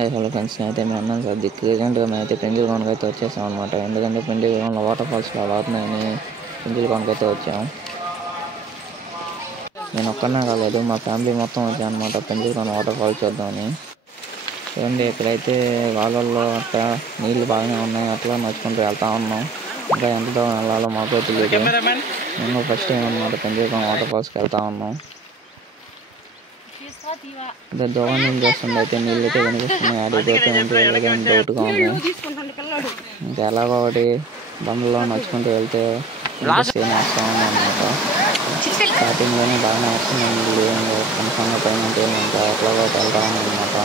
Hello friends, నేనైతే మీ అన్నాను sir రీసెంట్గా మేమైతే పెంజలకొండకి అయితే వచ్చేసాం అనమాట. ఎందుకంటే పెంజలకొండలో వాటర్ ఫాల్స్ బాగా అవుతున్నాయని పెంజలకొండకి అయితే వచ్చాము. నేను ఒక్కనే రాలేదు, మా ఫ్యామిలీ మొత్తం వచ్చాను అనమాట పెంజలకొండ వాటర్ ఫాల్స్ చూద్దామని. చూడండి, ఇక్కడైతే వాళ్ళల్లో అట్లా నీళ్ళు బాగానే ఉన్నాయి, అట్లా నడుచుకుంటూ వెళ్తా ఉన్నాం. ఇంకా ఎంత దూరం వెళ్ళాలో మాకు తెలియదు. మేము ఫస్ట్ టైం అనమాట పెంజలకొండ వాటర్ ఫాల్స్కి వెళ్తా ఉన్నాం. అదే దూరం నుంచి చూస్తుండే అయితే నీళ్ళు అయితే కనిపిస్తున్నాయి, అడిగిపోతే ఉంటే వెళ్ళదని డౌట్గా ఉంది. ఇంకా ఎలాగో ఒకటి బండ్లో నడుచుకుంటూ వెళ్తే సేమ్ వస్తూ ఉంది అనమాట. స్టార్టింగ్లోనే బాగానే వస్తున్నాయి నీళ్ళు, కన్ఫామ్గా పైన ఉంటే ఇంకా ఎట్లాగో ఒకటి వెళ్తా ఉంది అనమాట.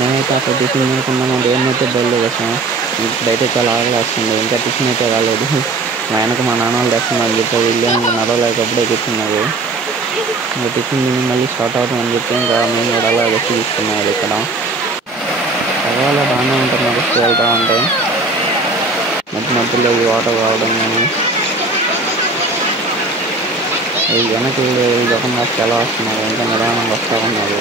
నేనైతే అక్కడ టిఫిన్ అనుకున్నాను, ఏమైతే బయలు వేసాం. ఇప్పుడైతే చాలా ఆకలి వస్తుంది, ఇంకా టిఫిన్ అయితే రాలేదు. మా వెనక మా నాన్న వాళ్ళు తెస్తున్నారని చెప్పి వీళ్ళు ఇంకా నడవలేకప్పుడే కూర్చున్నారు. ఇంకా టిఫిన్ తిని మళ్ళీ స్టార్ట్ అవుతామని చెప్పి ఇంకా మేము కూడా అలా వచ్చి తీసుకున్నారు. ఇక్కడ పర్వాలేదు, బాగానే ఉంటుంది నడుస్తూ వెళ్తా ఉంటే. మధ్య మధ్యలో ఈ వాటర్ రావడం కానీ వెనక్కి జగన్ వస్తే ఎలా వస్తున్నారు, ఇంకా నిదానంగా వస్తూ ఉన్నారు.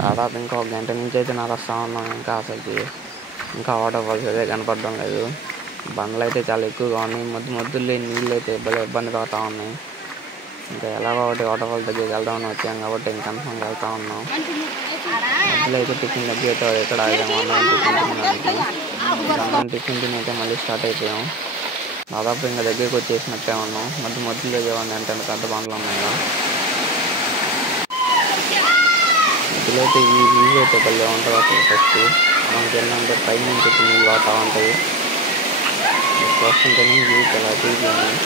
దాదాపు ఇంకా 1 గంట నుంచి అయితే నడుస్తూ ఉన్నాం. ఇంకా వాటర్ ఫాల్స్ అయితే కనపడడం లేదు. బండ్లు అయితే చాలా ఎక్కువగా ఉన్నాయి, మధ్యలో నీళ్ళు అయితే ఇబ్బంది పడుతూ ఉన్నాయి. ఇంకా ఎలాగో ఒకటి వాటర్ ఫాల్స్ దగ్గరికి వెళ్దామని వచ్చాం కాబట్టి ఇంకా కన్ఫర్మ్గా వెళ్తూ ఉన్నాం. మధ్యలో అయితే టిఫిన్ దగ్గర అయితే ఎక్కడ ఆగామన్నాం టిఫిన్ తిని అయితే మళ్ళీ స్టార్ట్ అయిపోయాం. దాదాపు ఇంకా దగ్గరికి వచ్చేసినట్టే ఉన్నాం. మధ్యలో ఏమన్నా అంటే పెద్ద బండ్లు ఉన్నాయి కదా, మధ్యలో అయితే ఈ వ్యూ అయితే భలే ఉంటుంది. అసలు ఫస్ట్ మనకి ఏంటంటే పైన నుంచి నీళ్ళు వాడుతూ ఉంటాయి, చూస్తుంటేనే వ్యూ చాలా తీరిపోయింది.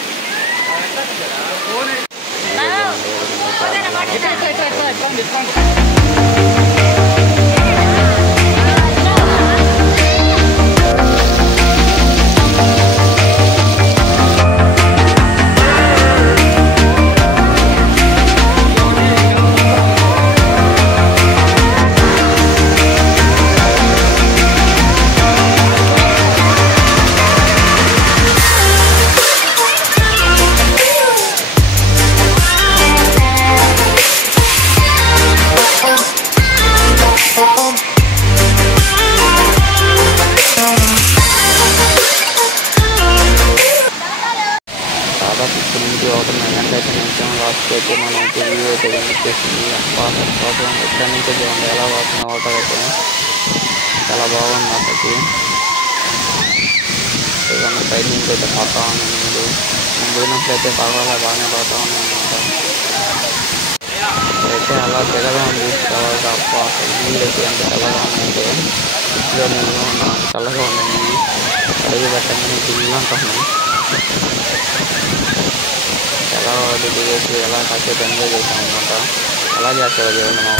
ఇప్పుడు నుంచి 1:30 గంటలు అయితే నిమిషం లాస్ట్కి అయితే మనం వ్యూ అయితే కనిపిస్తుంది. వాటర్ ఇక్కడ నుంచి చూడండి ఎలా పోతుంది వాటర్ అయితే, చాలా బాగుంది అక్కడికి. ఏదన్నా సైడ్ నుంచి అయితే పోతా ఉంది నీళ్ళు. పోయినప్పుడు అయితే బాగానే పోతా ఉంది అనమాట. అయితే అలా తెల్లగా ఉంది తర్వాత అసలు నీళ్ళు అయితే ఎంత తెల్లగా ఉందంటే ఇంట్లో నీళ్ళు చల్లగా ఉన్నాయి. అడుగు పెట్టగానే నీళ్ళు అంటున్నాయి. ఎలా దిగేసి ఎలా కాసేపు ఎంజాయ్ చేసాం అనమాట. ఎలా చేస్తారు చూడండి మా